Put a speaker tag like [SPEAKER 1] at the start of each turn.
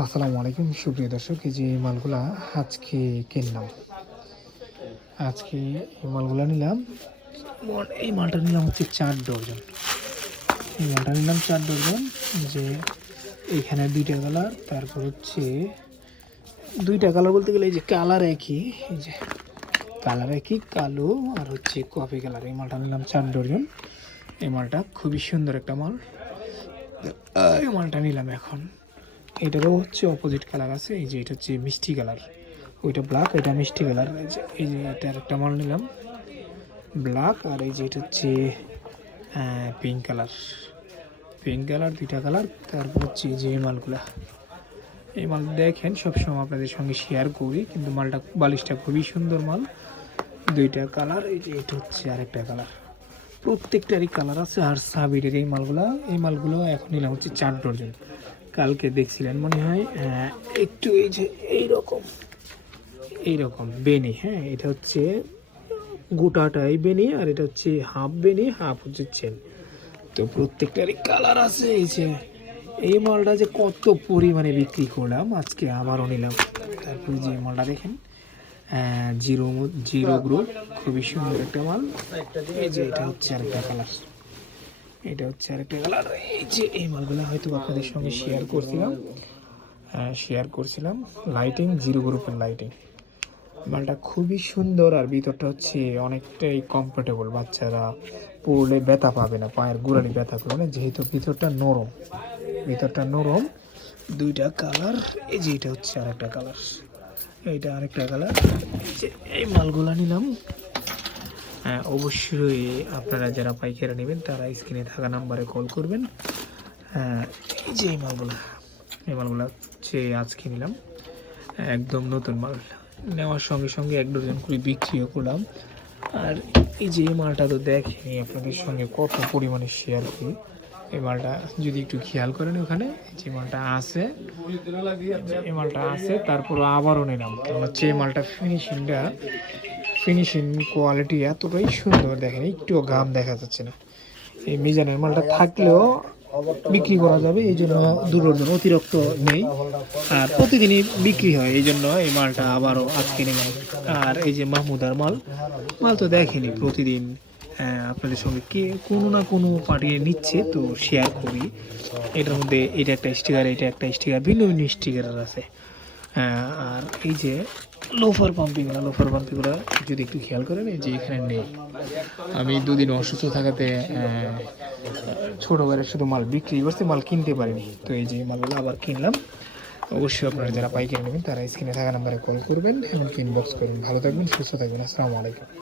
[SPEAKER 1] আসসালামু আলাইকুম, সুপ্রিয় দর্শক, এই যে মালগুলা আজকে কিনলাম। আজকে এই মালগুলা নিলাম এই মালটা নিলাম হচ্ছে চার ডজন। এই মালটা নিলাম চার ডজন যে এইখানে দুইটা কালার, তারপর হচ্ছে দুইটা কালার বলতে গেলে এই যে কালার একই, এই যে কালার একই, কালো আর হচ্ছে কফি কালার। এই মালটা নিলাম চার ডজন। এই মালটা খুবই সুন্দর একটা মাল। এই মালটা নিলাম এখন। এটারও হচ্ছে অপোজিট কালার আছে, এই যে এটা হচ্ছে মিষ্টি কালার ওইটা ব্ল্যাক এটা মিষ্টি কালার এই যে এটা একটা মাল নিলাম। ব্ল্যাক আর এই যে এটা হচ্ছে পিঙ্ক কালার পিঙ্ক কালার দুইটা কালার তারপর হচ্ছে যে এই মালগুলা। এই মাল দেখেন, সবসময় আপনাদের সঙ্গে শেয়ার করি, কিন্তু মালটা, বালিশটা খুবই সুন্দর মাল। দুইটা কালার এই যে এটা হচ্ছে আরেকটা কালার প্রত্যেকটারই কালার আছে, আর সাবিরের এই মালগুলা, এই মালগুলো এখন নিলাম হচ্ছে চার ডজন। কালকে দেখছিলেন, মনে হয় একটু এই যে এইরকম এইরকম বেনি হ্যাঁ এটা হচ্ছে গোটাটাই বেনি আর এটা হচ্ছে হাফ বেনি হাফ হচ্ছে চেন। তো প্রত্যেকটারই কালার আছে, এই যে, এই মালটা যে কত পরিমাণে বিক্রি করলাম, আজকে আবারও নিলাম। তারপরে যে মালটা দেখেন জিরো জিরো গ্রুপ, খুবই সুন্দর একটা মাল। এই যে এটা হচ্ছে আরেকটা কালার। এটা হচ্ছে আরেকটা কালার এই যে এই মালগুলো হয়তো আপনাদের সঙ্গে শেয়ার করছিলাম। শেয়ার করছিলাম। লাইটিং জিরো গ্রুপের লাইটিং মালটা খুবই সুন্দর আর ভিতরটা হচ্ছে অনেকটাই কমফোর্টেবল বাচ্চারা পড়লে ব্যথা পাবে না, পায়ের গোড়ালি ব্যথা করবে না। যেহেতু ভিতরটা নরম ভিতরটা নরম, দুইটা কালার এই যে এটা হচ্ছে আরেকটা কালার এইটা আরেকটা কালার এই মালগুলা নিলাম। অবশ্যই আপনারা যারা পাইকারি নেবেন, তারা স্ক্রিনে থাকা নাম্বারে কল করবেন। হ্যাঁ এই যে এই মালগুলো এই মালগুলো হচ্ছে আজকে নিলাম, একদম নতুন মাল। নেওয়ার সঙ্গে সঙ্গে এক ডজন করে বিক্রিও করলাম। আর এই যে এই মালটা তো দেখেনি, আপনাদের সঙ্গে কত পরিমাণে শেয়ার করি। এই মালটা যদি একটু খেয়াল করেন ওখানে, যে মালটা আছে, এই মালটা আছে তারপর আবারও নিলাম। হচ্ছে এই মালটা ফিনিশিংটা ফিনিশিং কোয়ালিটি এতটাই সুন্দর দেখেন একটুও ঘাম দেখা যাচ্ছে না। এই মিজানের মালটা থাকলেও বিক্রি করা যাবে এই জন্য দুর্বর্জন অতিরিক্ত নেই। আর প্রতিদিনই বিক্রি হয় এই জন্য এই মালটা আবারও আজকে নিলাম আর এই যে মাহমুদার মাল মাল তো দেখেনি প্রতিদিন আহ, আপনাদের সঙ্গে কে কোনো না কোনো পার্টি নিচ্ছে তো শেয়ার করি। এটার মধ্যে এটা একটা স্টিকার এটা একটা স্টিকার ভিন্ন ভিন্ন স্টিকার আছে। হ্যাঁ, আর এই যে লোফার পাম্পিগুলো লোফার পাম্পিংগুলো যদি একটু খেয়াল করেন যে এখানে নেই। আমি দুদিন অসুস্থ থাকাতে ছোটোবেলায় শুধু মাল বিক্রি করছি, মাল কিনতে পারিনি। তো এই যে মালগুলো আবার কিনলাম। অবশ্যই আপনারা যারা পাইকারি নেবেন, তারা স্ক্রিনে থাকা নাম্বারে কল করবেন এবং ইনবক্স করবেন। ভালো থাকবেন, সুস্থ থাকবেন। আসসালামু আলাইকুম।